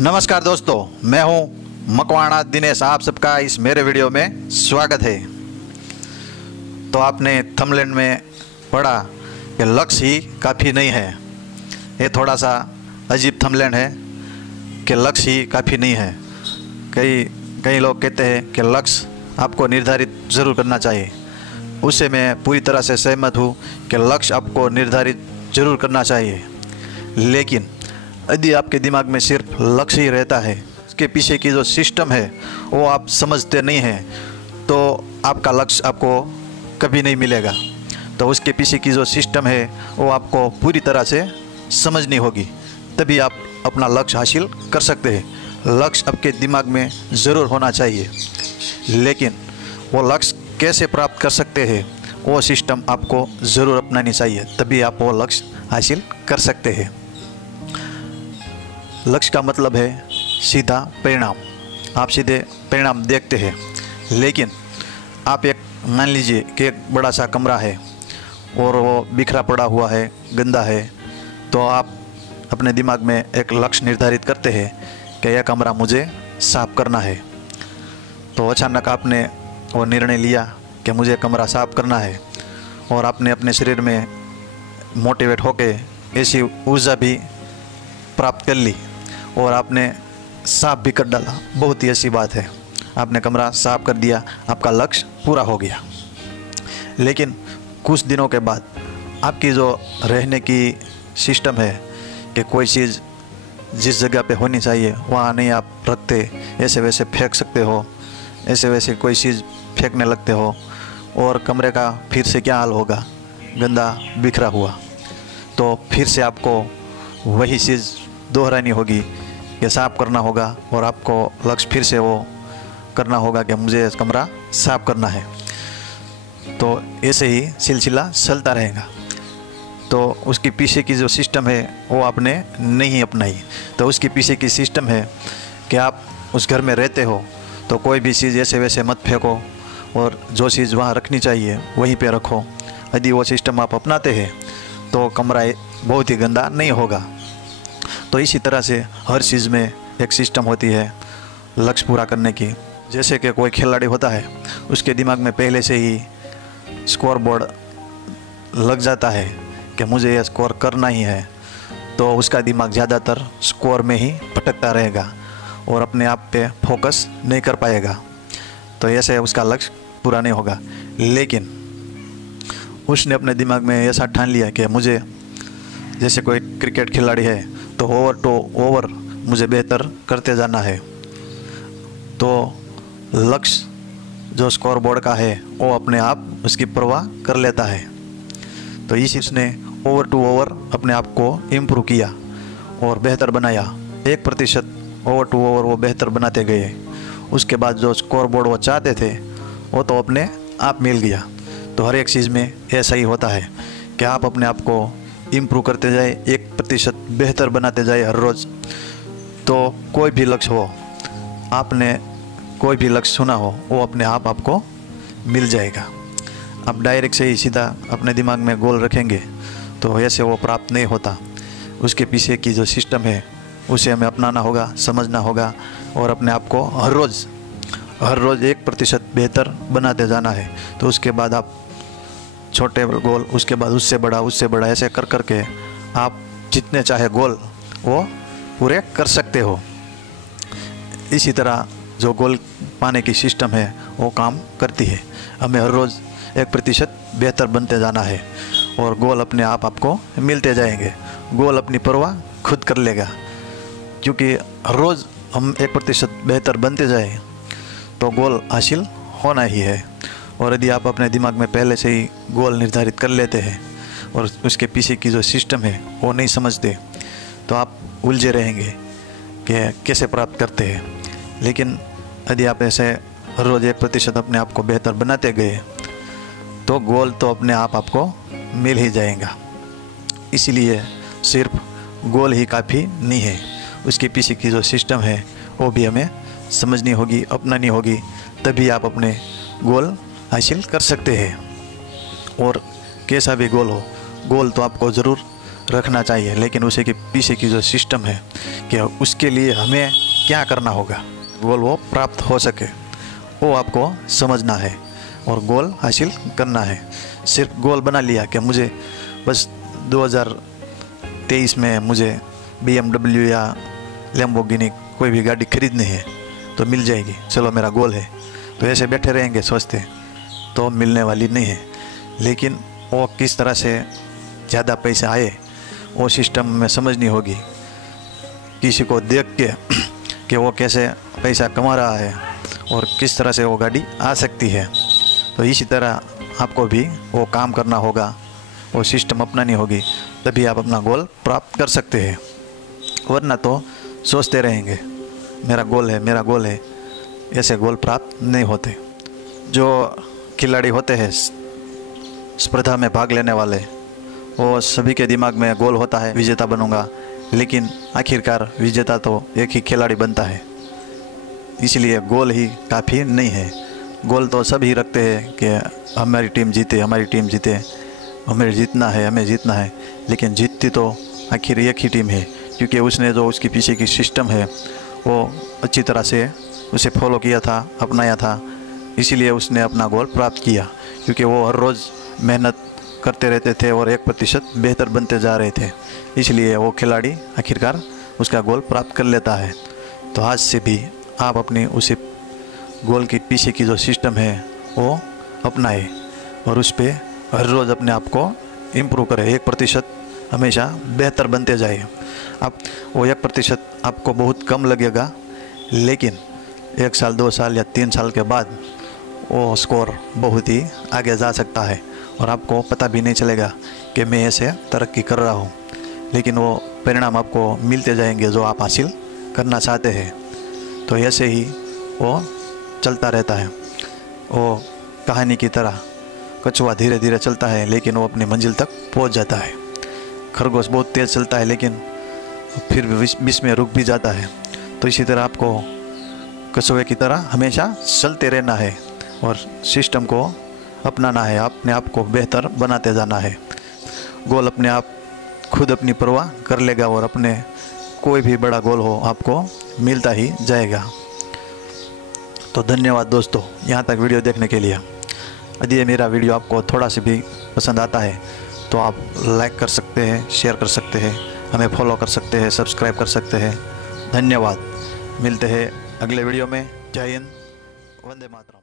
नमस्कार दोस्तों, मैं हूं मकवाना दिनेश। आप सबका इस मेरे वीडियो में स्वागत है। तो आपने थंबनेल में पढ़ा कि लक्ष्य ही काफ़ी नहीं है। ये थोड़ा सा अजीब थंबनेल है कि लक्ष्य ही काफ़ी नहीं है। कई लोग कहते हैं कि लक्ष्य आपको निर्धारित ज़रूर करना चाहिए। उससे मैं पूरी तरह से सहमत हूँ कि लक्ष्य आपको निर्धारित ज़रूर करना चाहिए, लेकिन यदि आपके दिमाग में सिर्फ लक्ष्य ही रहता है, उसके पीछे की जो सिस्टम है वो आप समझते नहीं हैं, तो आपका लक्ष्य आपको कभी नहीं मिलेगा। तो उसके पीछे की जो सिस्टम है वो आपको पूरी तरह से समझनी होगी, तभी आप अपना लक्ष्य हासिल कर सकते हैं। लक्ष्य आपके दिमाग में ज़रूर होना चाहिए, लेकिन वो लक्ष्य कैसे प्राप्त कर सकते हैं वो सिस्टम आपको ज़रूर अपनानी चाहिए, तभी आप वो लक्ष्य हासिल कर सकते हैं। लक्ष्य का मतलब है सीधा परिणाम। आप सीधे परिणाम देखते हैं, लेकिन आप मान लीजिए कि एक बड़ा सा कमरा है और वो बिखरा पड़ा हुआ है, गंदा है, तो आप अपने दिमाग में एक लक्ष्य निर्धारित करते हैं कि यह कमरा मुझे साफ़ करना है। तो अचानक आपने वो निर्णय लिया कि मुझे कमरा साफ़ करना है, और आपने अपने शरीर में मोटिवेट होके ऐसी ऊर्जा भी प्राप्त कर ली और आपने साफ़ भी कर डाला। बहुत ही अच्छी बात है, आपने कमरा साफ़ कर दिया, आपका लक्ष्य पूरा हो गया। लेकिन कुछ दिनों के बाद आपकी जो रहने की सिस्टम है कि कोई चीज़ जिस जगह पे होनी चाहिए वहाँ नहीं आप रखते, ऐसे वैसे फेंक सकते हो, ऐसे वैसे कोई चीज़ फेंकने लगते हो, और कमरे का फिर से क्या हाल होगा, गंदा बिखरा हुआ। तो फिर से आपको वही चीज़ दोहरानी होगी कि साफ़ करना होगा, और आपको लक्ष्य फिर से वो करना होगा कि मुझे कमरा साफ़ करना है। तो ऐसे ही सिलसिला चलता रहेगा। तो उसके पीछे की जो सिस्टम है वो आपने नहीं अपनाई। तो उसके पीछे की सिस्टम है कि आप उस घर में रहते हो तो कोई भी चीज़ ऐसे वैसे मत फेंको, और जो चीज़ वहाँ रखनी चाहिए वहीं पे रखो। यदि वो सिस्टम आप अपनाते हैं तो कमरा बहुत ही गंदा नहीं होगा। तो इसी तरह से हर चीज़ में एक सिस्टम होती है लक्ष्य पूरा करने की। जैसे कि कोई खिलाड़ी होता है, उसके दिमाग में पहले से ही स्कोर बोर्ड लग जाता है कि मुझे यह स्कोर करना ही है, तो उसका दिमाग ज़्यादातर स्कोर में ही भटकता रहेगा और अपने आप पे फोकस नहीं कर पाएगा। तो ऐसे उसका लक्ष्य पूरा नहीं होगा। लेकिन उसने अपने दिमाग में ऐसा ठान लिया कि मुझे, जैसे कोई क्रिकेट खिलाड़ी है तो ओवर टू ओवर मुझे बेहतर करते जाना है, तो लक्ष्य जो स्कोर बोर्ड का है वो अपने आप उसकी परवाह कर लेता है। तो इसने ओवर टू ओवर अपने आप को इम्प्रूव किया और बेहतर बनाया। 1% ओवर टू ओवर वो बेहतर बनाते गए। उसके बाद जो स्कोर बोर्ड वो चाहते थे वो तो अपने आप मिल गया। तो हर एक चीज़ में ऐसा ही होता है कि आप अपने आप को इम्प्रूव करते जाए, 1% बेहतर बनाते जाए हर रोज़। तो कोई भी लक्ष्य हो, आपने कोई भी लक्ष्य सुना हो, वो अपने आप आपको मिल जाएगा। आप डायरेक्ट से ही सीधा अपने दिमाग में गोल रखेंगे तो ऐसे वो प्राप्त नहीं होता। उसके पीछे की जो सिस्टम है उसे हमें अपनाना होगा, समझना होगा, और अपने आप को हर रोज़ 1% बेहतर बनाते जाना है। तो उसके बाद आप छोटे गोल, उसके बाद उससे बड़ा ऐसे कर करके आप जितने चाहे गोल वो पूरे कर सकते हो। इसी तरह जो गोल पाने की सिस्टम है वो काम करती है। हमें हर रोज़ 1% बेहतर बनते जाना है और गोल अपने आप आपको मिलते जाएंगे। गोल अपनी परवाह खुद कर लेगा, क्योंकि हर रोज़ हम 1% बेहतर बनते जाए तो गोल हासिल होना ही है। और यदि आप अपने दिमाग में पहले से ही गोल निर्धारित कर लेते हैं और उसके पीछे की जो सिस्टम है वो नहीं समझते, तो आप उलझे रहेंगे कि कैसे प्राप्त करते हैं। लेकिन यदि आप ऐसे हर रोज़ 1% अपने आप को बेहतर बनाते गए तो गोल तो अपने आप आपको मिल ही जाएगा। इसीलिए सिर्फ गोल ही काफ़ी नहीं है, उसके पीछे की जो सिस्टम है वो भी हमें समझनी होगी, अपनानी होगी, तभी आप अपने गोल हासिल कर सकते हैं। और कैसा भी गोल हो, गोल तो आपको ज़रूर रखना चाहिए, लेकिन उसे के पीछे की जो सिस्टम है कि उसके लिए हमें क्या करना होगा गोल वो प्राप्त हो सके, वो आपको समझना है और गोल हासिल करना है। सिर्फ गोल बना लिया कि मुझे बस 2023 में मुझे BMW या लैम्बोर्गिनी कोई भी गाड़ी खरीदनी है तो मिल जाएगी, चलो मेरा गोल है, तो ऐसे बैठे रहेंगे सोचते तो मिलने वाली नहीं है। लेकिन वो किस तरह से ज़्यादा पैसे आए वो सिस्टम में समझनी होगी, किसी को देख के कि वो कैसे पैसा कमा रहा है और किस तरह से वो गाड़ी आ सकती है। तो इसी तरह आपको भी वो काम करना होगा, वो सिस्टम अपनानी होगी, तभी आप अपना गोल प्राप्त कर सकते हैं। वरना तो सोचते रहेंगे मेरा गोल है मेरा गोल है, ऐसे गोल प्राप्त नहीं होते। जो खिलाड़ी होते हैं स्पर्धा में भाग लेने वाले, वो सभी के दिमाग में गोल होता है विजेता बनूंगा, लेकिन आखिरकार विजेता तो एक ही खिलाड़ी बनता है। इसलिए गोल ही काफ़ी नहीं है। गोल तो सभी रखते हैं कि हमारी टीम जीते हमारी टीम जीते, हमें जीतना है हमें जीतना है, लेकिन जीतती तो आखिर एक ही टीम है, क्योंकि उसने जो उसके पीछे की सिस्टम है वो अच्छी तरह से उसे फॉलो किया था, अपनाया था, इसीलिए उसने अपना गोल प्राप्त किया। क्योंकि वो हर रोज़ मेहनत करते रहते थे और 1% बेहतर बनते जा रहे थे, इसलिए वो खिलाड़ी आखिरकार उसका गोल प्राप्त कर लेता है। तो आज से भी आप अपनी उसी गोल के पीछे की जो सिस्टम है वो अपनाए और उस पर हर रोज़ अपने आप को इम्प्रूव करें, 1% हमेशा बेहतर बनते जाए। आप वो 1% आपको बहुत कम लगेगा, लेकिन 1 साल 2 साल या 3 साल के बाद वो स्कोर बहुत ही आगे जा सकता है और आपको पता भी नहीं चलेगा कि मैं ऐसे तरक्की कर रहा हूँ, लेकिन वो परिणाम आपको मिलते जाएंगे जो आप हासिल करना चाहते हैं। तो ऐसे ही वो चलता रहता है। वो कहानी की तरह कछुआ धीरे धीरे चलता है लेकिन वो अपनी मंजिल तक पहुँच जाता है। खरगोश बहुत तेज़ चलता है लेकिन फिर बीच में रुक भी जाता है। तो इसी तरह आपको कछुए की तरह हमेशा चलते रहना है और सिस्टम को अपनाना है, अपने आप को बेहतर बनाते जाना है। गोल अपने आप खुद अपनी परवाह कर लेगा और अपने कोई भी बड़ा गोल हो आपको मिलता ही जाएगा। तो धन्यवाद दोस्तों, यहाँ तक वीडियो देखने के लिए। यदि ये मेरा वीडियो आपको थोड़ा सा भी पसंद आता है तो आप लाइक कर सकते हैं, शेयर कर सकते हैं, हमें फॉलो कर सकते हैं, सब्सक्राइब कर सकते हैं। धन्यवाद। मिलते हैं अगले वीडियो में। जय हिंद, वंदे मातरम।